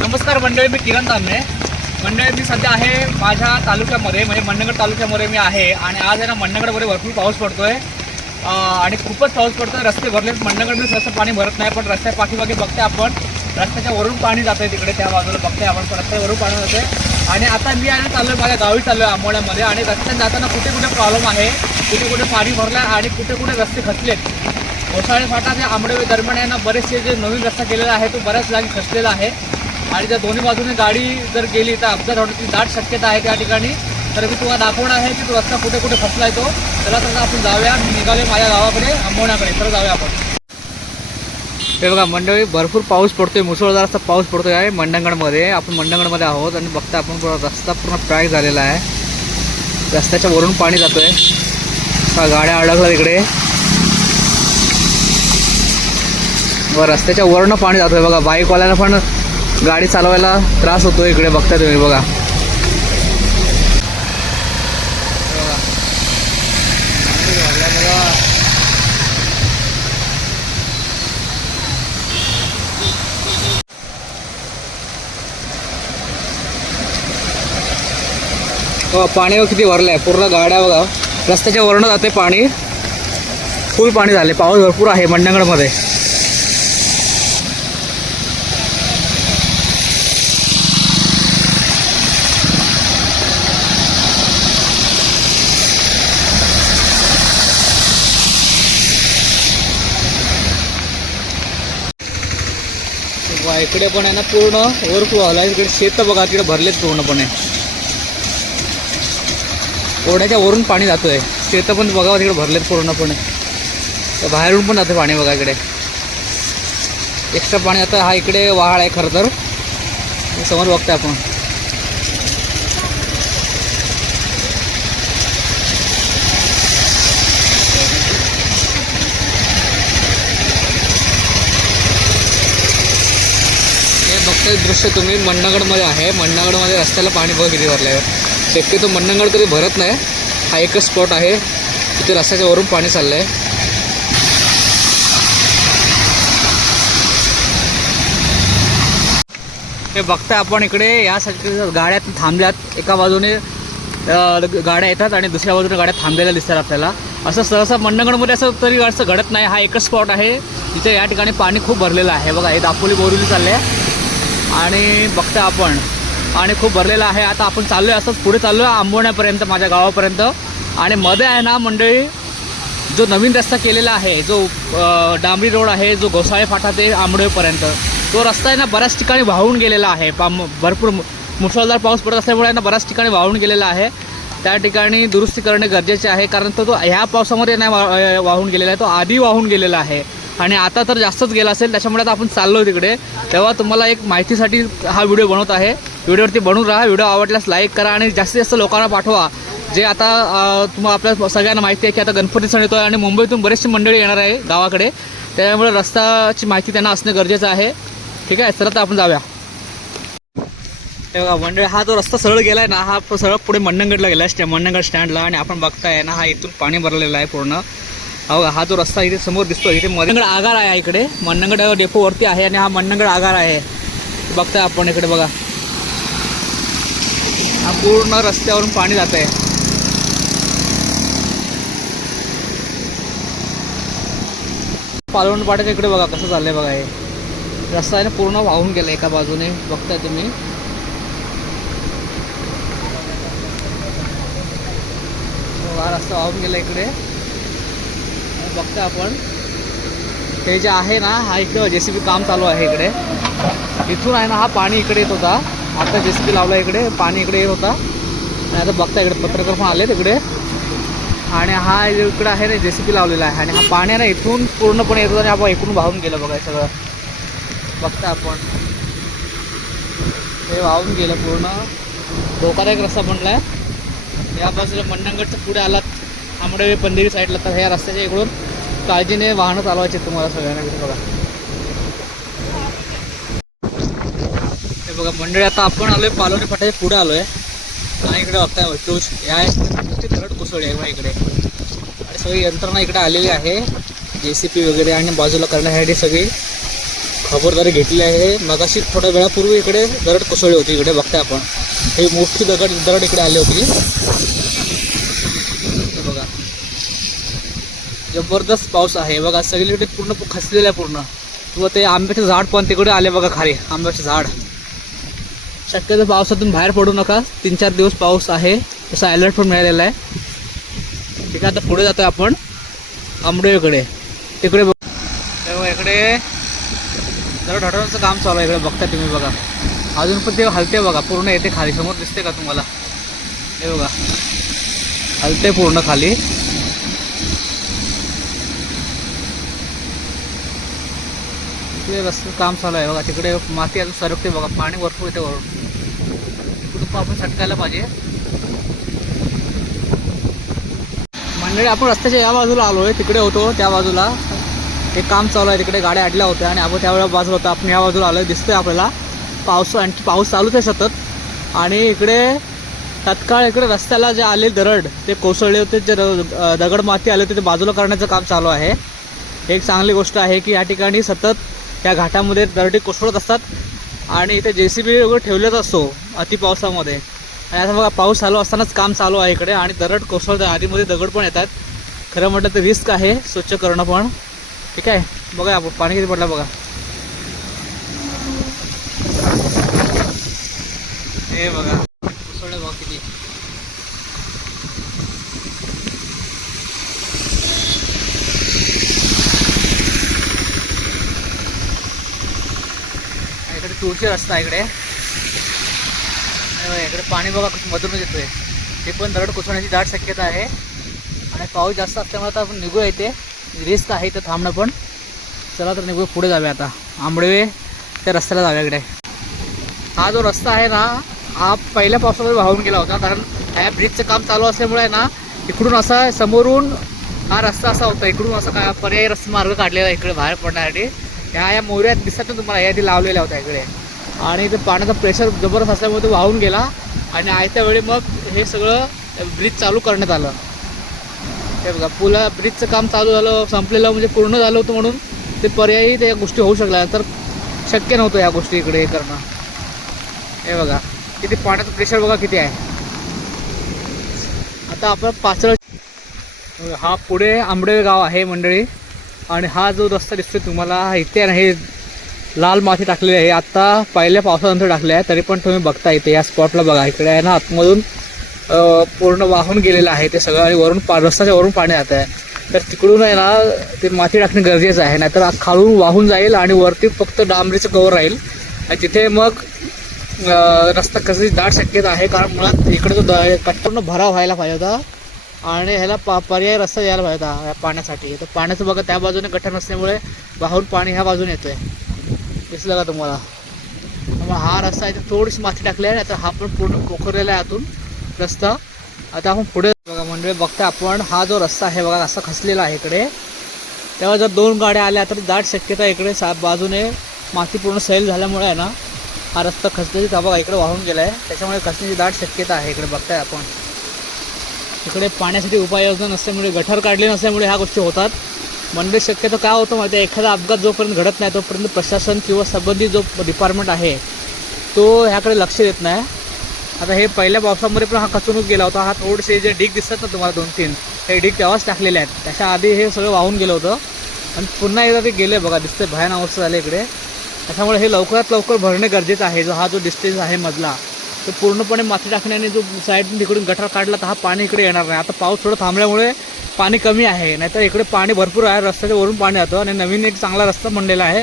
नमस्कार मंडळी, मी किरण तांबे. मंडळी, मी सध्या आहे माझ्या तालुक्यामध्ये म्हणजे मंडणगड तालुक्यामध्ये मी आहे. आणि आज आहे ना मंडणगडमध्ये भरपूर पाऊस पडतोय आणि खूपच पाऊस पडतोय. रस्ते भरलेत. मंडणगडमध्ये रस्ते पाणी भरत नाही, पण रस्त्या पाठीमागे बघते आपण रस्त्याच्या वरून पाणी जातंय. तिकडे त्या बाजूला बघते आपण रस्त्यावरून पाणी जाते. आणि आता मी आहे चाललो आहे, माझ्या गावी चाललो आहे आंबोळ्यामध्ये. आणि रस्त्यात जाताना कुठे कुठे प्रॉब्लेम आहे, कुठे कुठे पाणी भरलं आहे आणि कुठे कुठे रस्ते खचलेत. घोसाळे फाटा ते आंबोळे दरम्यान यांना बरेचसे जे नवीन रस्ता केलेला आहे तो बऱ्याच जागी खचलेला आहे. आणि त्या दोन्ही बाजूने गाडी जर गेली तर अपघात होण्याची दाट शक्यता आहे त्या ठिकाणी. तर मी तुम्हाला दाखवणार आहे की तो रस्ता कुठे कुठे फसला आहे तो. चला तर आपण जाऊया. मी निघाले माझ्या गावाकडे आंबोण्याकडे. तर जाऊया आपण. हे बघा मंडळी, भरपूर पाऊस पडतोय, मुसळधार असा पाऊस पडतोय आहे मंडणगडमध्ये. आपण मंडणगडमध्ये आहोत आणि बघता आपण रस्ता पूर्ण पॅक झालेला आहे. रस्त्याच्या वरून पाणी जातोय. गाड्या अडकल्या तिकडे व रस्त्याच्या वरून पाणी जातोय. बघा बाईकवाल्याला पण गाडी चालवायला त्रास होतो. इकडे बघता तुम्ही बघा. पाणी किती भरलंय, पूर्ण गाड्या बघा रस्त्याच्या वरून जाते पाणी. फुल पाणी झाले. पाऊस भरपूर आहे मंडणगडमध्ये. इकडे पण आहे ना पूर्ण ओव्हरफ्लो झाला. इकडे शेत बघा तिकडे भरलेत पूर्णपणे. ओढ्याच्या वरून पाणी जातोय. शेत पण बघा तिकडे भरलेत पूर्णपणे. बाहेरून पण जाते पाणी बघा. इकडे एक्स्ट्रा पाणी आता हा इकडे वहाळ आहे खरं तर. समोर बघतोय आपण. बघताय दृश्य तुम्ही मंडणगडमध्ये आहे. मंडणगडमध्ये रस्त्याला पाणी बघा किती भरलं आहे. शक्यतो मंडणगड कधी भरत नाही. हा एकच स्पॉट आहे तिथे रस्त्याच्या वरून पाणी चाललं आहे. हे बघताय आपण इकडे या साईडच्या गाड्या थांबल्यात. एका बाजूने गाड्या येतात आणि दुसऱ्या बाजूने गाड्या थांबलेल्या दिसतात आपल्याला. असं सहसा मंडणगडमध्ये असं तरी असं घडत नाही. हा एकच स्पॉट आहे जिथे या ठिकाणी पाणी खूप भरलेलं आहे. बघा हे दापोली बोरिवली चालले आणि बघता आपण पाणी खूप भरलेलं आहे. आता आपण चाललो आहे असंच पुढे चाललो आहे आंबोण्यापर्यंत, माझ्या गावापर्यंत. आणि मध्ये आहे ना मंडळी जो नवीन रस्ता केलेला आहे, जो डांबरी रोड आहे, जो घोसाळे फाटा ते आंबोळेपर्यंत, तो रस्ता आहे ना बऱ्याच ठिकाणी वाहून गेलेला आहे. भरपूर मुसळधार पाऊस पडत असल्यामुळे ना बऱ्याच ठिकाणी वाहून गेलेला आहे. त्या ठिकाणी दुरुस्ती करणे गरजेचे आहे. कारण तो ह्या पावसामध्ये नाही वाहून गेलेला आहे, तो आधी वाहून गेलेला आहे. आणि आता तर जास्तच गेला असेल. त्याच्यामुळे आता आपण चाललो तिकडे. तेव्हा तुम्हाला एक माहितीसाठी हा व्हिडिओ बनवत आहे. व्हिडिओवरती बनवून राहा. व्हिडिओ आवडल्यास लाईक करा आणि जास्तीत जास्त लोकांना पाठवा. जे आता तुम्हाला आपल्या सगळ्यांना माहिती आहे की आता गणपती सण येतो आहे आणि मुंबईतून बरेचशी मंडळी येणार आहे गावाकडे. त्यामुळे रस्त्याची माहिती त्यांना असणं गरजेचं आहे. ठीक आहे, तर आपण जाऊया. हे बघा मंडळी, हा जो रस्ता सरळ गेला आहे ना, हा सरळ पुढे मंडणगडला गेला आहे, मंडणगड स्टँडला. आणि आपण बघताय ना हा इथून पाणी भरलेलं आहे पूर्ण. हा जो रस्ता इथे समोर दिसतो, इथे मंडणगड आगार आहे. इकडे मंडणगड डेपोवरती आहे आणि हा मंडणगड आगार आहे. बघताय आपण इकडे बघा. हा पूर्ण रस्त्यावरून पाणी जात आहे. पालवण पाट्याच्या इकडे बघा कसं चाललंय बघा. हे रस्ता आहे ना पूर्ण वाहून गेला एका बाजूने. बघताय तुम्ही. हा रस्ता वाहून गेला इकडे. बघता आपण हे जे आहे ना, हा इकडे JCB काम चालू आहे. इकडे इथून आहे ना हा पाणी इकडे येत होता. आता JCB लावला इकडे, पाणी इकडे येत होता. आणि आता बघता इकडे पत्रकार पण आले तिकडे. आणि हा इकडे आहे ना JCB लावलेला आहे. आणि हा पाणी ना इथून पूर्णपणे येत होता आणि आपण इकडून वाहून गेलं बघा सगळं. बघता आपण हे वाहून गेलं पूर्ण. धोकादायक रस्ता बनला आहे. या बाजूला मंडणगडच्या पुढे आलात आंबोडे पंधेरी साईडला, तर ह्या रस्त्याच्या इकडून काळजीने वाहनं चालवायचे तुम्हाला सगळ्यांना. बघा हे बघा मंडळी, आता आपण आलोय पालवणी फाट्याच्या पुढे आलोय. आणि इकडे बघताय या दरड कोसळली आहे इकडे. आणि सगळी यंत्रणा इकडे आलेली आहे, JCB वगैरे. आणि बाजूला करण्यासाठी सगळी खबरदारी घेतली आहे. मगाशी थोड्या वेळापूर्वी इकडे दरड कोसळली होती. इकडे बघताय आपण हे मोठी दरड इकडे आली होती. बघा जबरदस्त पाऊस आहे बघा. सगळीकडे पूर्ण खचलेलं आहे पूर्ण. व ते आंब्याचे झाड पण तिकडे आले बघा खाली. आंब्याचे झाड. शक्यतो पावसातून बाहेर पडू नका. 3-4 दिवस पाऊस आहे तसा अलर्ट पण मिळालेला आहे. ठीक आहे आता पुढे जातोय आपण आंबडेकडे. तिकडे तेव्हा इकडे दरड हटवण्याचं काम चालू आहे. इकडे बघता तुम्ही बघा. अजून पण ते हलते बघा. पूर्ण येते खाली. समोर दिसते का तुम्हाला? हे बघा हलते पूर्ण खाली. तिकडे रस्त्याचं काम चालू आहे बघा. तिकडे माती अजून सरकते बघा. पाणी भरपूर येते वरून. तिकडून आपण छटकायला पाहिजे. मंडळी आपण रस्त्याच्या या बाजूला आलो आहे. तिकडे होतो त्या बाजूला हे काम चालू आहे. तिकडे गाड्या अडल्या होत्या आणि आपण त्यावेळेला बाजूला होता. आपण या बाजूला आलो आहे. दिसतंय आपल्याला पाऊस. आणखी पाऊस चालूच आहे सतत. आणि इकडे तत्काळ इकडे रस्त्याला जे आले दरड ते कोसळले होते. जे दगड माती आले होते ते बाजूला करण्याचं काम चालू आहे. एक चांगली गोष्ट आहे की या ठिकाणी सतत या घाटामध्ये दरडी कोसळत असतात आणि इथे JCB वगैरे ठेवलेच असतो अति पावसामध्ये. आणि आता बघा पाऊस चालू असतानाच काम चालू आहे इकडे आणि दरड कोसळतं. आधीमध्ये दगड पण येतात. खरं म्हटलं तर रिस्क आहे स्वच्छ करणं पण. ठीक आहे बघा आपण पाणी किती पडलं बघा. हे बघा कोसळलं बघा किती. इकडे तुळशी रस्ता इकडे. इकडे पाणी बघा मधूनच येतोय. ते पण दरड कोसळण्याची दाट शक्यता आहे आणि पाऊस जास्त असल्यामुळे आता आपण निघूया. इथे रिस्क आहे इथं थांबणं पण. चला तर निघूया पुढे जाऊया आता. आंबडवे त्या रस्त्याला जाऊया इकडे. हा जो रस्ता आहे ना हा पहिल्या पावसामध्ये वाहून गेला होता. कारण ह्या ब्रिजचं काम चालू असल्यामुळे ना इकडून असा समोरून हा रस्ता असा होता. इकडून असा काय पर्यायी रस्ता मार्ग काढलेला इकडे बाहेर पडण्यासाठी. ह्या मोऱ्यात दिसतात ना तुम्हाला यादी लावलेल्या होत्या इकडे. आणि ते पाण्याचा प्रेशर जबरदस्त असल्यामुळे तो वाहून गेला आणि आयत्या वेळी मग हे सगळं ब्रिज चालू करण्यात आलं. हे बघा ब्रिजचं काम चालू झालं संपलेलं म्हणजे पूर्ण झालं होतं म्हणून ते पर्यायी त्या गोष्टी होऊ शकल्या. तर शक्य नव्हतं या गोष्टी इकडे हे करणं. हे बघा किती पाण्याचं प्रेशर बघा किती आहे. आता आपण पाचळ हा पुढे आंबडे गाव आहे मंडळी. आणि हा जो रस्ता दिसतोय तुम्हाला इथे ना हे लाल माती टाकलेली आहे. आत्ता पहिल्या पावसानंतर टाकले आहे तरी पण तुम्ही बघता इथे या स्पॉटला बघा. इकडे आहे ना आतमधून पूर्ण वाहून गेलेलं आहे ते सगळं आणि वरून रस्त्याच्या वरून पाणी जात आहे. तर तिकडून आहे ना ते माती टाकणे गरजेचं आहे. नाहीतर खालून वाहून जाईल आणि वरती फक्त डांबरीचं कवर राहील आणि तिथे मग रस्ता कशी दाट शक्यता आहे. कारण मुळात इकडे जो कट्टून भराव व्हायला पाहिजे होता आणि ह्याला पर्यायी रस्ता यायला पाहिजे होता या पाण्यासाठी. तर पाण्याचं बघा त्या बाजूने गठ्ठा नसल्यामुळे वाहून पाणी ह्या बाजूने येतोय. दिसलं का तुम्हाला? त्यामुळे हा रस्ता इथे थोडीशी माती टाकली आहे. आता हा पण पूर्ण पोखरलेला आहे आतून रस्ता. आता आपण पुढे बघा मंडळी बघता आपण हा जो रस्ता आहे बघा असा खचलेला आहे इकडे. तेव्हा जर 2 गाड्या आल्या तर दाट शक्यता इकडे बाजूने माती पूर्ण सैल झाल्यामुळे आहे ना हा रस्ता खचलेला बघा इकडे वाहून गेला आहे. त्याच्यामुळे खचण्याची दाट शक्यता आहे इकडे बघताय आपण. इकडे पाण्यासाठी उपाययोजना नसल्यामुळे गटार काढले नसल्यामुळे ह्या गोष्टी होतात. म्हणजे शक्यतो काय होतं माहिती आहे एखादा अपघात जोपर्यंत घडत नाही तोपर्यंत प्रशासन किंवा संबंधित जो डिपार्टमेंट आहे तो ह्याकडे लक्ष देत नाही. आता हे पहिल्या पावसामध्ये पण हा खचूनच गेला होता. हा थोडेसे जे ढीग दिसतात ना तुम्हाला 2-3 हे ढीग तेव्हाच टाकलेले आहेत. त्याच्या आधी हे सगळं वाहून गेलं होतं आणि पुन्हा एकदा ते गेले बघा. दिसते भयान अवस्था झाली इकडे. त्याच्यामुळे हे लवकरात लवकर भरणे गरजेचं आहे. जो डिस्टन्स आहे मधला तो पूर्णपणे माती टाकण्याने जो साईडने तिकडून गटार काढला तर हा पाणी इकडे येणार नाही. आता पाऊस थोडं थांबल्यामुळे पाणी कमी आहे. नाहीतर इकडे पाणी भरपूर आहे. रस्त्याच्या वरून पाणी जातं आणि नवीन एक चांगला रस्ता बनलेला आहे.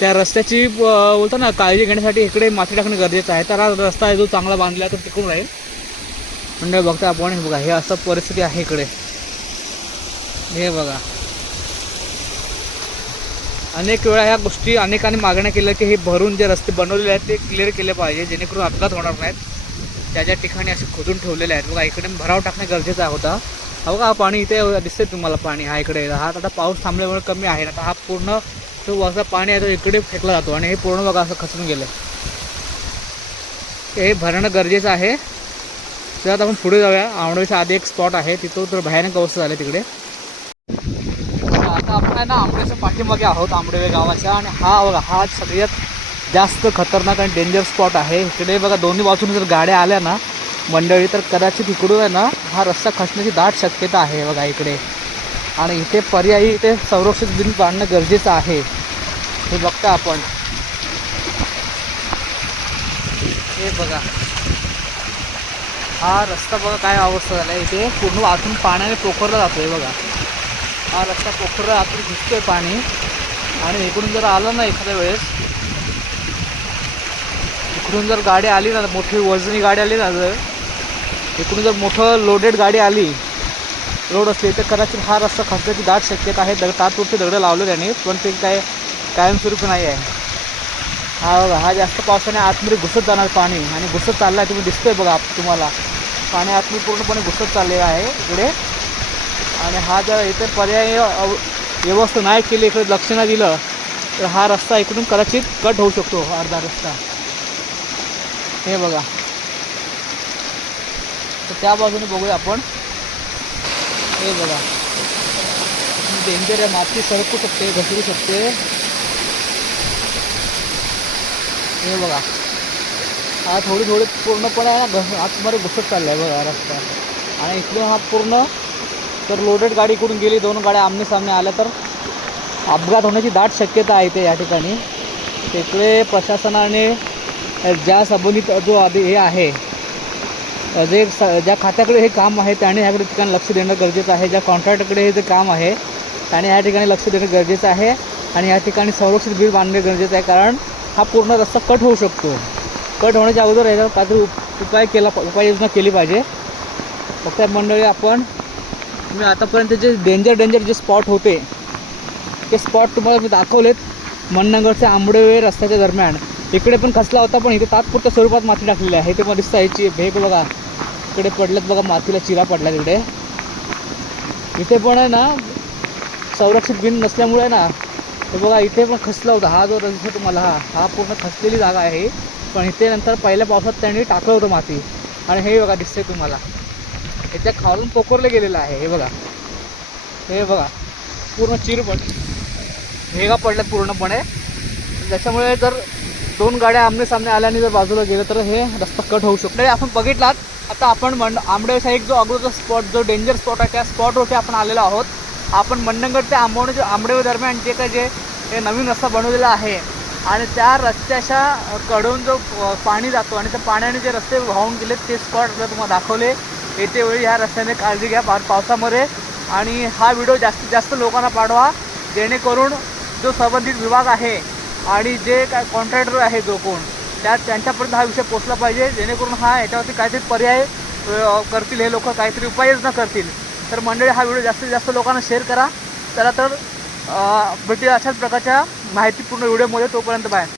त्या रस्त्याची बोलतो ना काळजी घेण्यासाठी इकडे माती टाकणे गरजेचं आहे. तर हा रस्ता आहे जो चांगला बांधला तर टिकून राहील. म्हणजे बघता आपण बघा हे असं परिस्थिती आहे इकडे. हे बघा अनेक वेळा ह्या गोष्टी अनेकांनी मागण्या केल्या की हे भरून जे रस्ते बनवलेले आहेत ते क्लिअर केले पाहिजे जेणेकरून अपघात होणार नाहीत. ज्या ज्या ठिकाणी असे खोदून ठेवलेले आहेत बघा इकडे भराव टाकणे गरजेचा होता. हा बघा पाणी इथे दिसते तुम्हाला पाणी हा इकडे. हा आता पाऊस थांबल्यामुळे कमी आहे. आता हा पूर्ण तो वरचा पाणी आहे तो इकडे फेकला जातो आणि हे पूर्ण बघा असं खचून गेलं. हे भरणं गरजेचं आहे. त्यात आपण पुढे जाऊया. आवडीच्या आधी एक स्पॉट आहे तिथं तर भयानक अवस्था झाली तिकडे. आता आपण आहे ना आंबडेच्या पाठीमागे आहोत, आंबडेवे गावाच्या. आणि हा बघा हा सगळ्यात जास्त खतरनाक आणि डेंजर स्पॉट आहे. इकडे बघा दोन्ही बाजूने जर गाड्या आल्या ना मंडळी, तर कदाचित इकडून आहे ना हा रस्ता खचण्याची दाट शक्यता आहे बघा इकडे. आणि इथे पर्यायी इथे संरक्षित भिंत बांधणं गरजेचं आहे. हे बघता आपण, हे बघा हा रस्ता बघा काय अवस्था झाला आहे. इथे पूर्ण आतून पाण्याने पोखरला जातोय बघा. हा रस्ता पोखरला आतून घुसतोय पाणी. आणि इकडून जर आलं ना एखाद्या वेळेस, इकडून जर गाडी आली ना, मोठी वजनी गाडी आली ना, जर इकडून जर मोठं लोडेड गाडी आली, रोड असले, तर कदाचित हा रस्ता खचण्याची दाट शक्यता आहे. तात्पुरते दगडं लावले त्याने, पण ते काय कायमस्वरूपी नाही आहे. हा बघा हा जास्त पावसाने आतमध्ये घुसत जाणार पाणी, आणि घुसत चालला आहे. तुम्ही दिसतोय बघा तुम्हाला, पाणी आतमध्ये पूर्णपणे घुसत चाललेलं आहे इकडे. आणि हा जर इथे पर्याय व्यवस्था नाही केली, इकडे लक्ष नाही दिलं, तर हा रस्ता इकडून कदाचित कट होऊ शकतो, अर्धा रस्ता. हे बघा, तर त्या बाजूने बघूया आपण. हे बघा डेंजर आहे, माती सरकू शकते, घसरू शकते. हे बघा हा थोडी पूर्णपणे आहे ना आतमध्ये घुसत चालला आहे बघा रस्ता. आणि इकडून हा पूर्ण तर लोडेड गाडी इकडून गेली, दोन गाड्या आमने सामने आल्या तर अपघात होण्याची दाट शक्यता आहे ते या ठिकाणी. तिकडे प्रशासनाने ज्या संबंधित जो आधी हे आहे, जे ज्या खात्याकडे हे काम आहे त्याने ह्याकडे ठिकाणी लक्ष देणं गरजेचं आहे. ज्या कॉन्ट्रॅक्टरकडे हे जे काम आहे त्याने ह्या ठिकाणी लक्ष देणं गरजेचं आहे. आणि या ठिकाणी संरक्षित भिंत बांधणे गरजेचं आहे, कारण हा पूर्ण रस्ता कट होऊ शकतो. कट होण्याच्या अगोदर याच्यावर काहीतरी उपाययोजना केली पाहिजे. फक्त मंडळी आपण तुम्ही आतापर्यंत जे डेंजर जे स्पॉट होते ते स्पॉट तुम्हाला मी दाखवलेत. मननगरच्या आंबडेवे रस्त्याच्या दरम्यान इकडे पण खचला होता, पण इथे तात्पुरत्या स्वरूपात माती टाकलेली आहे. ते मला दिसतं याची भेग बघा, इकडे पडल्यात बघा, मातीला चिरा पडल्या तिकडे. इथे पण आहे ना संरक्षित भिंत नसल्यामुळे ना हे बघा इथे पण खचला होता. हा जो रस्ता तुम्हाला हा पूर्ण खचलेली जागा आहे, पण इथे नंतर पहिल्या पावसात त्यांनी टाकलं होतं माती. आणि हे बघा दिसतंय तुम्हाला, इथे खालून पोखरले गेलेलं आहे. हे बघा पूर्ण चिर भेगा पडल्यात पूर्णपणे. त्याच्यामुळे जर दोन गाड्या आमने सामने आल्याने जर बाजूला गेलं तर हे रस्ता कट होऊ शकतो. आपण बघितलात. आता आपण आंबडेचा एक जो अगोदरचा स्पॉट, जो डेंजर स्पॉट आहे, त्या स्पॉटवरती आपण आलेलो आहोत. आपण मननगड ते आंबडेवे दरम्यान जे हे नवीन रस्ता बनवलेला आहे, आणि त्या रस्त्याच्या कडून जो पाणी जातो आणि त्या पाण्याने जे रस्ते वाहून गेले ते स्पॉट आपल्याला तुम्हाला दाखवले. येते वेळी ह्या रस्त्याने काळजी घ्या पावसामध्ये. आणि हा व्हिडिओ जास्तीत जास्त लोकांना पाठवा, जेणेकरून जो संबंधित विभाग आहे आणि जे काय कॉन्ट्रॅक्टर आहे जो कोण त्यांच्यापर्यंत हा विषय पोचला पाहिजे, जेणेकरून याच्यावरती काहीतरी पर्याय करतील, हे लोक काहीतरी उपाययोजना करतील. तर मंडळी हा व्हिडिओ जास्तीत जास्त लोकांना शेअर करा. चला तर भेटूया अशाच प्रकारच्या माहितीपूर्ण व्हिडिओमध्ये. तोपर्यंत बाय.